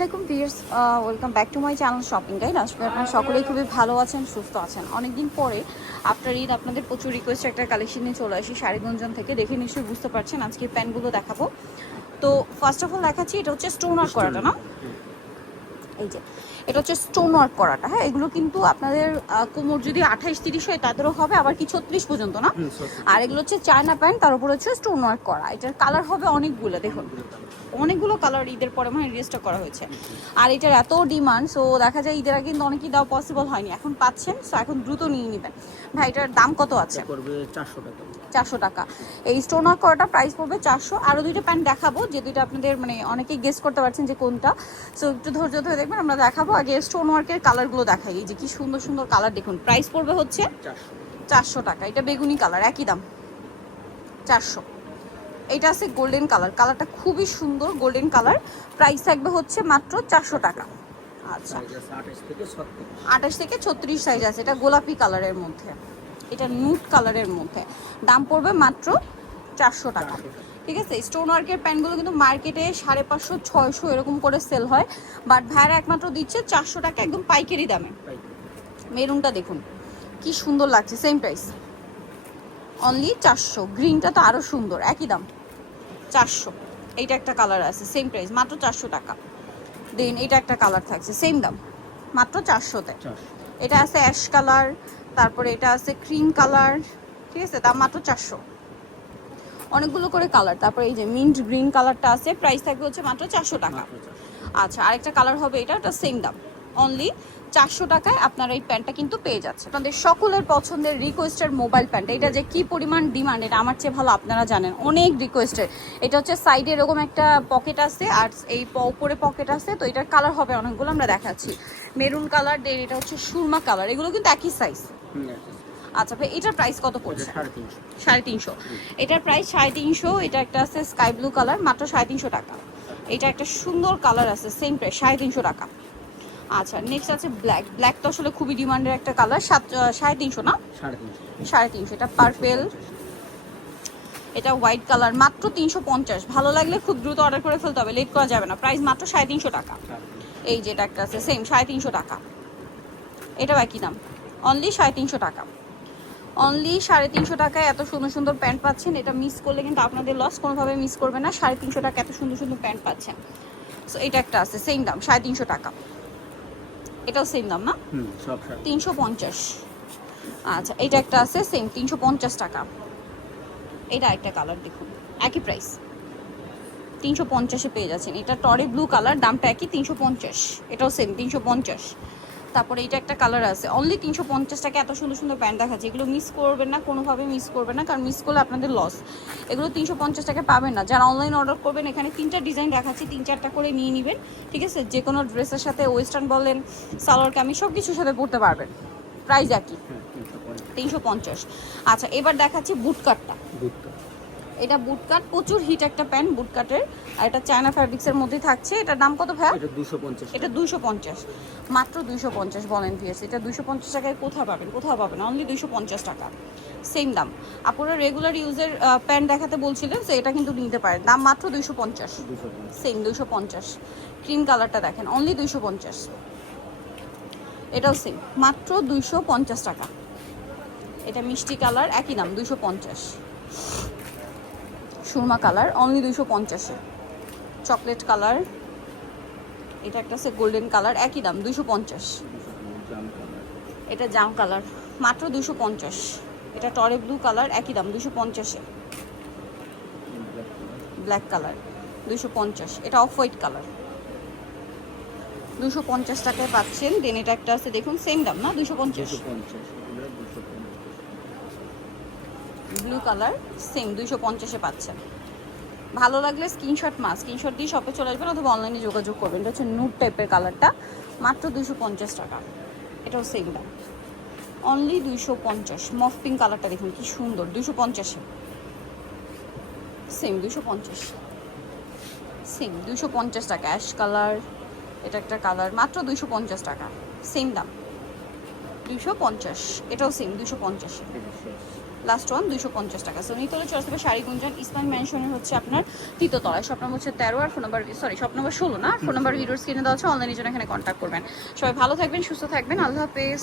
আলাইকুম viewers, welcome back to my channel shopping guide. আসলে আপনারা সকলেই খুবই ভালো আছেন, সুস্থ আছেন। অনেকদিন পরে আফটার ঈদ আপনাদের প্রচুর রিকোয়েস্ট একটা কালেকশন নিয়ে চলে আসি শাড়িগঞ্জন থেকে। দেখে নিশ্চয়ই বুঝতে পারছেন আজকে প্যান্টগুলো দেখাবো। তো ফার্স্ট অফ অল দেখাচ্ছি, এটা হচ্ছে স্টোন ওয়ার্ক করাটা না, এই যে এটা হচ্ছে স্টোন ওয়ার্ক করাটা। হ্যাঁ, এগুলো কিন্তু আপনাদের কোমর যদি 28-30 হয় তাদেরও হবে, আবার কি 36 পর্যন্ত না। আর এগুলো হচ্ছে চায়না প্যান্ট, তার উপর হচ্ছে স্টোন ওয়ার্ক করা। এটার কালার হবে অনেকগুলো, দেখুন অনেকগুলো কালার ঈদের পরে মানে রিলিজটা করা হয়েছে। আর এটার এত ডিমান্ড, সো দেখা যায় ঈদের আগে কিন্তু অনেকেই দেওয়া পসিবল হয়নি, এখন পাচ্ছেন। সো এখন দ্রুত নিয়ে নেবেন। ভাই এটার দাম কত আছে? করবে 400 টাকা। 400 টাকা। এই স্টোন ওয়ার্ক করাটা প্রাইস পড়বে 400। আরও দুইটা প্যান্ট দেখাবো, যে দুইটা আপনাদের মানে অনেকেই গেস করতে পারছেন যে কোনটা। সো একটু ধৈর্য ধরে দেখবেন, আমরা দেখাবো। আগে স্টোন ওয়ার্কের কালারগুলো দেখাই, এই যে কি সুন্দর সুন্দর কালার দেখুন। প্রাইস পড়বে হচ্ছে 400 টাকা। এটা বেগুনি কালার, একই দাম 400। এটা আছে গোল্ডেন কালার, কালারটা খুবই সুন্দর গোল্ডেন কালার। প্রাইস থাকবে হচ্ছে মাত্র 400 টাকা। আচ্ছা, 28 থেকে 36 সাইজ আছে। এটা গোলাপি কালারের মধ্যে, এটা নুট কালারের মধ্যে। দাম পড়বে মাত্র 400 টাকা। ঠিক আছে, স্টোন ওয়ার্কের প্যান্টগুলো কিন্তু মার্কেটে 550-600 এরকম করে সেল হয়, বাট ভাইরা একমাত্র দিচ্ছে 400 টাকা, একদম পাইকারি দামে। মেরুনটা দেখুন কি সুন্দর লাগছে, সেম প্রাইস অনলি 400। গ্রিনটা তো আরও সুন্দর, একই দাম 400। এইটা একটা কালার আছে, সেম প্রাইস মাত্র 400 টাকা। দেন এটা একটা কালার থাকছে, সেম দাম মাত্র 400-তে। এটা আছে অ্যাশ কালার, তারপরে এটা আছে ক্রিম কালার, ঠিক আছে, দাম মাত্র 400। অনেকগুলো করে কালার। তারপরে এই যে মিন্ট গ্রিন কালারটা আছে, প্রাইস থাকবে হচ্ছে মাত্র 400 টাকা। আচ্ছা, আরেকটা কালার হবে এটা সেম দাম অনলি 400 টাকায় আপনারা এই প্যান্টটা কিন্তু পেয়ে যাচ্ছে। আপনাদের সকলের পছন্দের রিকোয়েস্টের মোবাইল প্যান্ট, এটা যে কি পরিমাণ ডিমান্ড এটা আমার চেয়ে ভালো আপনারা জানেন, অনেক রিকোয়েস্টের। এটা হচ্ছে সাইডে এরকম একটা পকেট আছে, আর এই উপরে পকেট আছে। তো এটার কালার হবে অনেকগুলো, আমরা দেখাচ্ছি। মেরুন কালার, দেন এটা হচ্ছে সুরমা কালার, এগুলো কিন্তু একই সাইজ। আচ্ছা ভাই, এটার প্রাইস কত পড়ছে? 350। এটার প্রাইস 350। এটা একটা আছে স্কাই ব্লু কালার, মাত্র 350 টাকা। এটা একটা সুন্দর কালার আছে, সেম প্রাইস 350 টাকা। আচ্ছা, নেক্সট আছে ব্ল্যাক। ব্ল্যাক তো আসলে খুবই ডিমান্ডের একটা কালার, 350 না, 350। এটা পার্পেল, এটা হোয়াইট কালার, মাত্র 350। ভালো লাগলে খুব দ্রুত অর্ডার করে ফেলতে হবে, লেট করা যাবে না। প্রাইস মাত্র 350 টাকা। এই যে এটা একটা আছে সেম 350 টাকা, এটাও একই দাম অনলি 350 টাকা। অনলি 350 টাকায় এত সুন্দর সুন্দর প্যান্ট পাচ্ছেন। এটা মিস করলে কিন্তু আপনাদের লস, কোনোভাবে মিস করবে না। 350 টাকা এত সুন্দর সুন্দর প্যান্ট পাচ্ছেন। সো এটা একটা আছে সেম দাম 350 টাকা। এটাও সেম দাম না, 350। আচ্ছা, এটা একটা আছে সেম 350 টাকা। এটা একটা কালার দেখুন, একই প্রাইস 350-এ পেয়ে যাচ্ছেন। এটা টরে ব্লু কালার, দামটা একই 350। এটাও সেম 350। তারপরে এটা একটা কালার আছে অনলি 350 টাকা। এত সুন্দর সুন্দর প্যান্ট দেখাচ্ছে, এগুলো মিস করবেন না, কোনোভাবে মিস করবেন না, কারণ মিস করলে আপনাদের লস। এগুলো 350 টাকা পাবেন না। যারা অনলাইন অর্ডার করবেন, এখানে 3টা ডিজাইন দেখাচ্ছি, 3-4টা করে নিয়ে নেবেন। ঠিক আছে, যে কোনো ড্রেসের সাথে, ওয়েস্টার্ন বলেন, সালোয়ার কামিজ, সব কিছুর সাথে পরতে পারবেন। প্রাইস একই 350। আচ্ছা, এবার দেখাচ্ছি বুটকাটটা। এটা বুটকাট, প্রচুর হিট একটা প্যান্ট বুটকাটের। আর এটা চায়না ফ্যাব্রিক্সের মধ্যেই থাকছে। এটার দাম কত ভাই? এটা 250, মাত্র 250। বলেন ভিএস, এটা 250 টাকায় কোথাও পাবেন? কোথাও পাবেন, অনলি 250 টাকা, সেম দাম। আপনারা রেগুলার ইউজের প্যান্ট দেখাতে বলছিলেন, তো এটা কিন্তু নিতে পারেন, দাম মাত্র 250, সেম 250। ক্রিম কালারটা দেখেন, অনলি 250। এটাও সেম মাত্র 250 টাকা। এটা মিষ্টি কালার, একই দাম 250। সুরমা কালার অনলি 250-এ। চকলেট কালার, এটা একটা আছে গোল্ডেন কালার, একই দাম 250। এটা জাম কালার, মাত্র 250। এটা টরে ব্লু কালার, একই দাম 250-এ। Black colour 250। এটা অফ হোয়াইট কালার, 250 টাকায় পাচ্ছেন। দেন এটা একটা আছে দেখুন, সেম দাম না, 250। ব্লু কালার সেম 250-এ পাচ্ছেন। ভালো লাগলে স্ক্রিনশট দিয়ে শপে চলে আসবেন, অথবা অনলাইনে যোগাযোগ করবেন। এটা হচ্ছে নুট টাইপের কালারটা, মাত্র 250 টাকা। এটাও সেম দাম অনলি 250। মফ পিঙ্ক কালারটা দেখুন কি সুন্দর, 250-এ সেম 250, সেম 250 টাকা। অ্যাশ কালার, এটা একটা কালার, মাত্র 250 টাকা, সেম দাম 250। এটাও সেম 250-এ। লাস্ট ওয়ান 250 টাকা। সো নিতে হলে চলে আসবে শাড়ি গুঞ্জন ইসলাম ম্যানশনের হচ্ছে আপনার তৃতীয়তলায়, শপ নম্বর হচ্ছে 13 আর ফোন নাম্বার শপ নম্বর 16 না, ফোন নাম্বার ভিডিওর স্ক্রিনে দেওয়া আছে, অনলাইনের জন্য এখানে কন্ট্যাক্ট করবেন। সবাই ভালো থাকবেন, সুস্থ থাকবেন, আল্লাহ হাফেজ।